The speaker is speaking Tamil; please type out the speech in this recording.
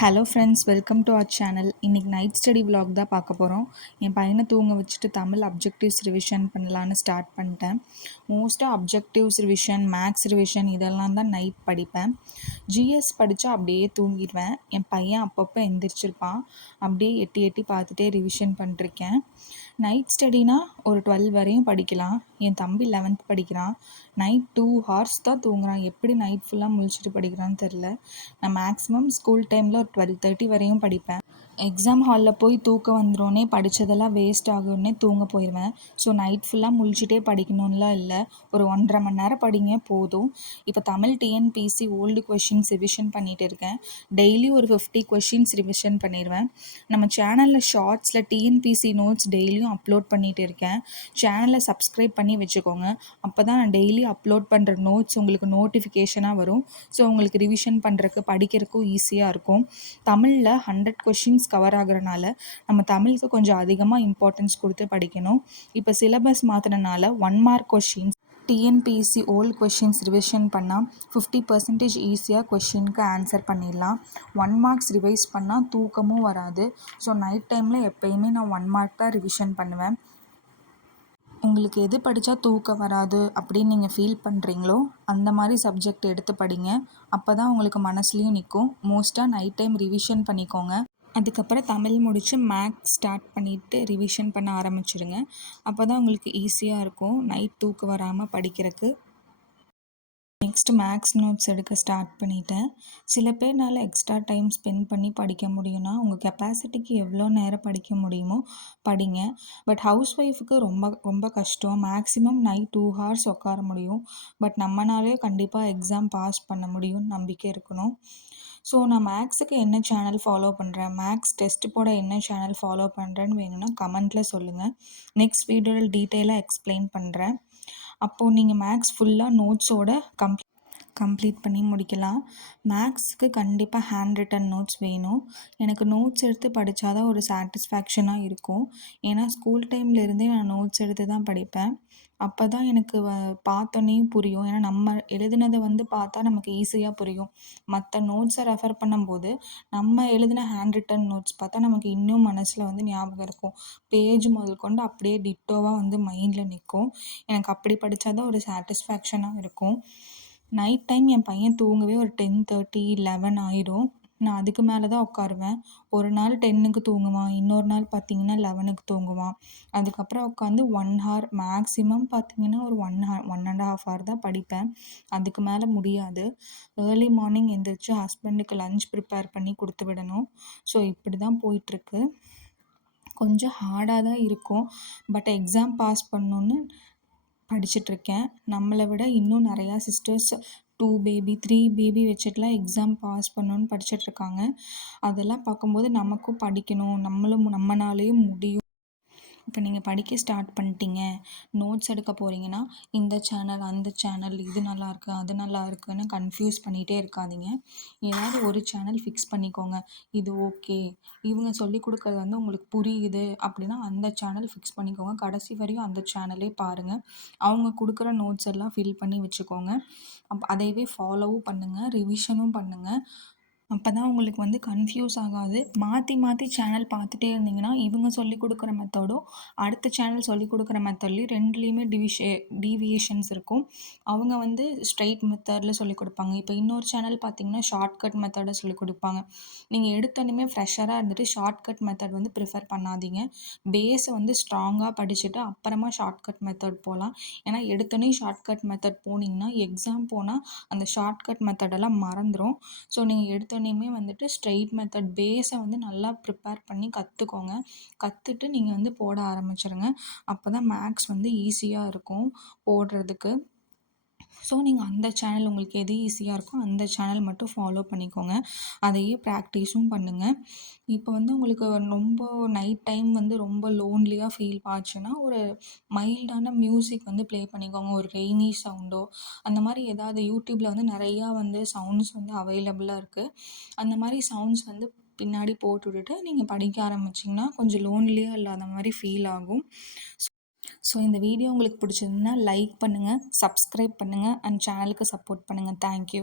Hello friends welcome to our channel இன்றைக்கி நைட் ஸ்டடி விலாக் தான் பார்க்க போகிறோம் என் பையனை தூங்க வச்சுட்டு தமிழ் அப்ஜெக்டிவ்ஸ் ரிவிஷன் பண்ணலான்னு ஸ்டார்ட் பண்ணிட்டேன். மோஸ்ட்டாக அப்ஜெக்டிவ்ஸ் ரிவிஷன் மேக்ஸ் ரிவிஷன் இதெல்லாம் தான் நைட் படிப்பேன். ஜிஎஸ் படித்தா அப்படியே தூங்கிடுவேன் என் பையன் அப்பப்போ எந்திரிச்சிருப்பான். அப்படியே எட்டி எட்டி பார்த்துட்டே ரிவிஷன் பண்ணிருக்கேன். நைட் ஸ்டடினா ஒரு டுவெல் வரையும் படிக்கலாம். என் தம்பி லெவன்த் படிக்கிறான். நைட் டூ ஹார்ஸ் தான் தூங்குறான். எப்படி நைட் ஃபுல்லாக முழிச்சிட்டு படிக்கிறான்னு தெரில நான் மேக்ஸிமம் ஸ்கூல் டைமில் ஒரு டுவெல் தேர்ட்டி வரையும் படிப்பேன். எக்ஸாம் ஹாலில் போய் தூக்கம் வந்துடும்னே படித்ததெல்லாம் வேஸ்ட் ஆகும்னே தூங்க போயிடுவேன் ஸோ நைட் ஃபுல்லாக முழிச்சிட்டே படிக்கணும்லாம் இல்லை. ஒரு ஒன்றரை மணி நேரம் படிங்க போதும். இப்போ Tamil TNPSC old questions revision பண்ணிகிட்டு இருக்கேன். டெய்லி ஒரு ஃபிஃப்டி கொஷின்ஸ் ரிவிஷன் பண்ணிடுவேன் நம்ம சேனலில் ஷார்ட்ஸில் டிஎன்பிசி நோட்ஸ் டெய்லியும் அப்லோட் பண்ணிகிட்டு இருக்கேன். சேனலை சப்ஸ்கிரைப் பண்ணி வச்சுக்கோங்க. அப்போ தான் நான் டெய்லி அப்லோட் பண்ணுற நோட்ஸ் உங்களுக்கு நோட்டிஃபிகேஷனாக வரும். ஸோ உங்களுக்கு ரிவிஷன் பண்ணுறக்கு படிக்கிறதுக்கும் ஈஸியாக இருக்கும். தமிழில் ஹண்ட்ரட் கொஷின்ஸ் கவர் ஆகுறனால நம்ம தமிழுக்கு கொஞ்சம் அதிகமாக இம்பார்ட்டன்ஸ் கொடுத்து படிக்கணும். இப்போ syllabus மாற்றினால one mark questions TNPSC old questions revision பண்ணால் ஃபிஃப்டி பர்சன்டேஜ் ஈஸியாக கொஷினுக்கு ஆன்சர் பண்ணிடலாம். ஒன் மார்க்ஸ் ரிவைஸ் பண்ணால் தூக்கமும் வராது. ஸோ நைட் டைமில் எப்போயுமே நான் ஒன் மார்க் தான் ரிவிஷன் பண்ணுவேன். உங்களுக்கு எது படித்தா தூக்கம் வராது அப்படின்னு நீங்கள் ஃபீல் பண்ணுறீங்களோ அந்த மாதிரி சப்ஜெக்ட் எடுத்து படிங்க. அப்போ தான் உங்களுக்கு மனசுலையும் நிற்கும் மோஸ்ட்டாக நைட் டைம் ரிவிஷன் பண்ணிக்கோங்க. அதுக்கப்புறம் தமிழ் முடித்து மேக்ஸ் ஸ்டார்ட் பண்ணிவிட்டு ரிவிஷன் பண்ண ஆரம்பிச்சிடுங்க அப்போ தான் உங்களுக்கு ஈஸியாக இருக்கும். நைட் தூக்கம் வராமல் படிக்கிறதுக்கு. நெக்ஸ்ட் மேக்ஸ் நோட்ஸ் எடுக்க ஸ்டார்ட் பண்ணிட்டேன். சில பேர்னால எக்ஸ்ட்ரா டைம் ஸ்பெண்ட் பண்ணி படிக்க முடியும்னா உங்கள் கெப்பாசிட்டிக்கு எவ்வளோ நேரம் படிக்க முடியுமோ படிங்க. பட் ஹவுஸ் ஒய்ஃபுக்கு ரொம்ப ரொம்ப கஷ்டம். மேக்ஸிமம் நைட் டூ ஹவர்ஸ் உட்கார முடியும். பட் நம்மனாலே கண்டிப்பாக எக்ஸாம் பாஸ் பண்ண முடியும்னு நம்பிக்கை இருக்கணும். ஸோ நான் மேக்ஸுக்கு என்ன சேனல் ஃபாலோ பண்ணுறேன் மேக்ஸ் டெஸ்ட் போட என்ன சேனல் ஃபாலோ பண்ணுறேன்னு வேணும்னா கமெண்ட்டில் சொல்லுங்கள் நெக்ஸ்ட் வீடியோவில் டீட்டெயிலாக எக்ஸ்பிளைன் பண்ணுறேன் அப்போது நீங்கள் மேக்ஸ் ஃபுல்லாக நோட்ஸோட கம்ப்ளீட் கம்ப்ளீட் பண்ணி முடிக்கலாம். மேக்ஸுக்கு கண்டிப்பாக ஹேண்ட் ரிட்டன் நோட்ஸ் வேணும். எனக்கு நோட்ஸ் எடுத்து படித்தா தான் ஒரு சாட்டிஸ்ஃபேக்ஷனாக இருக்கும். ஏன்னா ஸ்கூல் டைம்லேருந்தே நான் நோட்ஸ் எடுத்து தான் படிப்பேன். அப்போ தான் எனக்கு வ பார்த்தோன்னேயும் புரியும். ஏன்னா நம்ம எழுதுனதை வந்து பார்த்தா நமக்கு ஈஸியாக புரியும். மற்ற நோட்ஸை ரெஃபர் பண்ணும்போது நம்ம எழுதின ஹேண்ட் ரிட்டன் நோட்ஸ் பார்த்தா நமக்கு இன்னும் மனசில் வந்து ஞாபகம் இருக்கும். பேஜ் முதல் கொண்டு அப்படியே டிட்டோவாக வந்து மைண்டில் நிற்கும் எனக்கு அப்படி படித்தா தான் ஒரு சாட்டிஸ்ஃபேக்ஷனாக இருக்கும். நைட் டைம் என் பையன் தூங்கவே ஒரு டென் தேர்ட்டி லெவன் ஆயிடும். நான் அதுக்கு மேலே தான் உட்காருவேன். ஒரு நாள் டென்னுக்கு தூங்குவான் இன்னொரு நாள் பார்த்தீங்கன்னா லெவனுக்கு தூங்குவான். அதுக்கப்புறம் உட்காந்து ஒன் ஹார் மேக்ஸிமம் பார்த்தீங்கன்னா ஒரு one hour one and half hour தான் படிப்பேன். அதுக்கு மேலே முடியாது. ஏர்லி மார்னிங் எந்திரிச்சு ஹஸ்பண்டுக்கு லஞ்ச் ப்ரிப்பேர் பண்ணி கொடுத்து விடணும். ஸோ இப்படி தான் போயிட்டுருக்கு. கொஞ்சம் ஹார்டாக தான் இருக்கும். பட் எக்ஸாம் பாஸ் பண்ணணுன்னு படிச்சிட்ருக்கேன் நம்மளை விட இன்னும் நிறையா sisters two baby three baby வச்சுட்டுலாம் exam pass பண்ணணுன்னு படிச்சுட்ருக்காங்க அதெல்லாம் பார்க்கும்போது நமக்கும் படிக்கணும் நம்மளும் நம்மனாலேயும் முடியும். இப்போ நீங்கள் படிக்க ஸ்டார்ட் பண்ணிட்டீங்க நோட்ஸ் எடுக்க போகிறீங்கன்னா இந்த சேனல் அந்த சேனல் இது நல்லா இருக்குது அது நல்லா இருக்குன்னு கன்ஃபியூஸ் பண்ணிகிட்டே இருக்காதீங்க. ஏதாவது ஒரு சேனல் ஃபிக்ஸ் பண்ணிக்கோங்க. இது ஓகே இவங்க சொல்லி கொடுக்குறது வந்து உங்களுக்கு புரியுது அப்படின்னா அந்த சேனல் ஃபிக்ஸ் பண்ணிக்கோங்க. கடைசி வரையும் அந்த சேனலே பாருங்கள் அவங்க கொடுக்குற நோட்ஸ் எல்லாம் ஃபில் பண்ணி வச்சுக்கோங்க. அப் அதையவே ஃபாலோவும் பண்ணுங்கள் ரிவிஷனும் பண்ணுங்கள் அப்போ தான் உங்களுக்கு வந்து கன்ஃப்யூஸ் ஆகாது. மாற்றி மாற்றி சேனல் பார்த்துட்டே இருந்தீங்கன்னா இவங்க சொல்லி கொடுக்குற மெத்தடும் அடுத்த சேனல் சொல்லி கொடுக்குற மெத்தட்லேயும் ரெண்டுலேயுமே டிவிஷே டீவியேஷன்ஸ் eh, இருக்கும். அவங்க வந்து ஸ்ட்ரைட் மெத்தடில் சொல்லி கொடுப்பாங்க. இப்போ இன்னொரு சேனல் பார்த்தீங்கன்னா ஷார்ட்கட் மெத்தடை சொல்லி கொடுப்பாங்க. நீங்கள் எடுத்தோடனே ஃப்ரெஷராக இருந்துட்டு ஷார்ட்கட் மெத்தட் வந்து ப்ரிஃபர் பண்ணாதீங்க. பேஸை வந்து ஸ்ட்ராங்காக படிச்சுட்டு அப்புறமா ஷார்ட்கட் மெத்தட் போகலாம் ஏன்னா எடுத்தோடனே ஷார்ட்கட் மெத்தட் போனீங்கன்னா எக்ஸாம் போனால் அந்த ஷார்ட்கட் மெத்தடெல்லாம் மறந்துடும் ஸோ நீங்கள் எடுத்த எடுத்தோடனையுமே வந்துட்டு ஸ்ட்ரெயிட் மெத்தட் பேஸை வந்து நல்லா ப்ரிப்பேர் பண்ணி கற்றுக்கோங்க கற்றுட்டு நீங்கள் வந்து போட ஆரம்பிச்சிருங்க. அப்போ தான் மேக்ஸ் வந்து ஈஸியாக இருக்கும் போடுறதுக்கு. ஸோ நீங்கள் அந்த சேனல் உங்களுக்கு எது ஈஸியாக இருக்கோ அந்த சேனல் மட்டும் ஃபாலோ பண்ணிக்கோங்க. அதையே ப்ராக்டிஸும் பண்ணுங்கள் இப்போ வந்து உங்களுக்கு ரொம்ப நைட் டைம் வந்து ரொம்ப லோன்லியாக ஃபீல் ஆச்சுன்னா ஒரு மைல்டான மியூசிக் வந்து ப்ளே பண்ணிக்கோங்க. ஒரு ரெய்னி சவுண்டோ அந்த மாதிரி ஏதாவது யூடியூப்பில் வந்து நிறையா வந்து சவுண்ட்ஸ் வந்து அவைலபிளாக இருக்குது அந்த மாதிரி சவுண்ட்ஸ் வந்து பின்னாடி போட்டு விட்டுட்டு நீங்கள் படிக்க ஆரம்பிச்சிங்கன்னா கொஞ்சம் லோன்லியாக இல்லாத மாதிரி ஃபீல் ஆகும். ஸோ இந்த வீடியோ உங்களுக்கு பிடிச்சிருந்தா லைக் பண்ணுங்கள் சப்ஸ்கிரைப் பண்ணுங்கள் அண்ட் சேனலுக்கு சப்போர்ட் பண்ணுங்கள் தேங்க்யூ